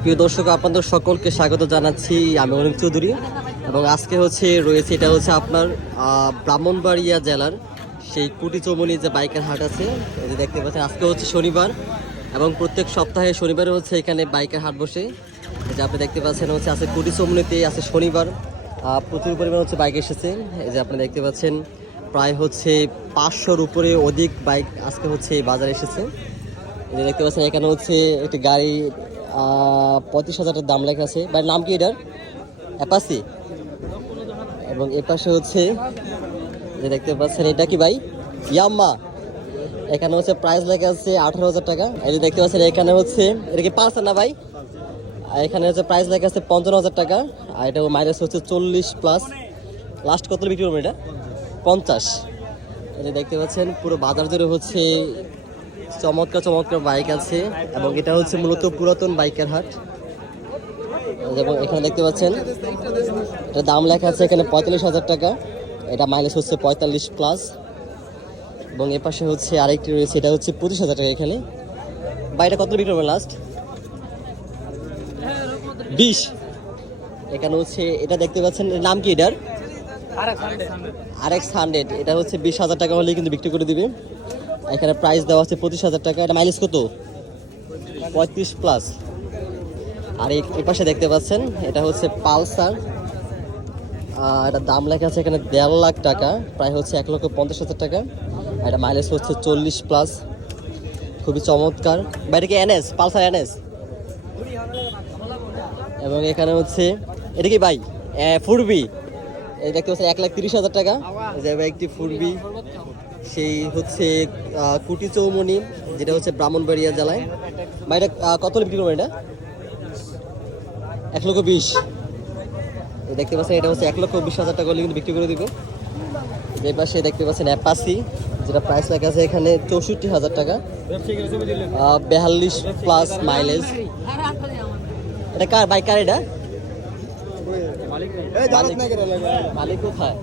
প্রিয় দর্শক, আপনাদের সকলকে স্বাগত জানাচ্ছি আমি অনিক চৌধুরী এবং আজকে হচ্ছে রয়েছে, এটা হচ্ছে আপনার ব্রাহ্মণবাড়িয়া জেলার সেই কুটি চৌমনি যে বাইকের হাট আছে, এই যে দেখতে পাচ্ছেন, আজকে হচ্ছে শনিবার এবং প্রত্যেক সপ্তাহে শনিবারে হচ্ছে এখানে বাইকের হাট বসে। যে আপনি দেখতে পাচ্ছেন, হচ্ছে আজকে কুটি চৌমনিতে আছে শনিবার প্রচুর পরিমাণ হচ্ছে বাইক এসেছে। এই যে আপনি দেখতে পাচ্ছেন, প্রায় হচ্ছে পাঁচশোর উপরে অধিক বাইক আজকে হচ্ছে বাজারে এসেছে। এই যে দেখতে পাচ্ছেন, এখানে হচ্ছে একটি গাড়ি পঁয়ত্রিশ হাজারের দাম লেখা আছে। বাড়ির নাম কি এটার? অ্যাপাসি এবং এ পাশে হচ্ছে যে দেখতে পাচ্ছেন, এটা কি ভাই? ইয়াম্মা। এখানে হচ্ছে প্রাইস লেখা আছে আঠারো হাজার টাকা। এই যে দেখতে পাচ্ছেন, এখানে হচ্ছে, এটা কি পালসার না ভাই? এখানে হচ্ছে প্রাইস লেখা আছে পঞ্চান্ন হাজার টাকা। আর এটা মাইনাস হচ্ছে চল্লিশ প্লাস লাস্ট কত বিক্রি করবেন এটা? পঞ্চাশ। এই যে দেখতে পাচ্ছেন, পুরো বাজার জুড়ে হচ্ছে চমৎকার চমৎকার বাইক আছে এবং এটা হচ্ছে মূলত পুরাতন বাইকের হাট। এবং এখানে দেখতে পাচ্ছেন এটা দাম লেখা আছে এখানে পঁয়তাল্লিশ হাজার টাকা। এটা মাইলেজ হচ্ছে পঁয়তাল্লিশ প্লাস এবং এ পাশে হচ্ছে আরেকটি রয়েছে এটা হচ্ছে পঁচিশ হাজার টাকা এখানে। বাইরে কত বিক্রি করবেন লাস্ট বিশ। এখানে হচ্ছে এটা দেখতে পাচ্ছেন নাম কি এটার? আর এক্স হান্ড্রেড এটা হচ্ছে বিশ হাজার টাকা হলে কিন্তু বিক্রি করে দিবে। এখানে প্রাইস দেওয়া আছে পঁচিশ হাজার টাকা। এটা মাইলেজ কত? পঁয়ত্রিশ প্লাস আর এই পাশে দেখতে পাচ্ছেন, এটা হচ্ছে পালসার। আর এটার দাম লেখা আছে এখানে দেড় লাখ টাকা, প্রায় হচ্ছে এক লক্ষ পঞ্চাশ হাজার টাকা। আর এটা মাইলেজ হচ্ছে চল্লিশ প্লাস খুবই চমৎকার। বাইরে কি এনএস পালসার এনএস এবং এখানে হচ্ছে, এটা কি ভাই? ফুরবি। এই দেখতে পাচ্ছেন এক লাখ তিরিশ হাজার টাকা? যে একটি ফুরবি সেই হচ্ছে কুটি চৌমনি, যেটা হচ্ছে ব্রাহ্মণবাড়িয়া জেলায়। বা কত বিক্রি করবেন এটা? এক লক্ষ বিশ। দেখতে পাচ্ছেন, এটা হচ্ছে এক লক্ষ বিশ হাজার টাকা কিন্তু বিক্রি করে দিব। এই পাশে দেখতে পাচ্ছেন অ্যাপাসি যেটা প্রাইস লেখা আছে এখানে চৌষট্টি হাজার টাকা। বেয়াল্লিশ প্লাস মাইলেজ এটা কার বাইক কার এটা? মালিক কোথায়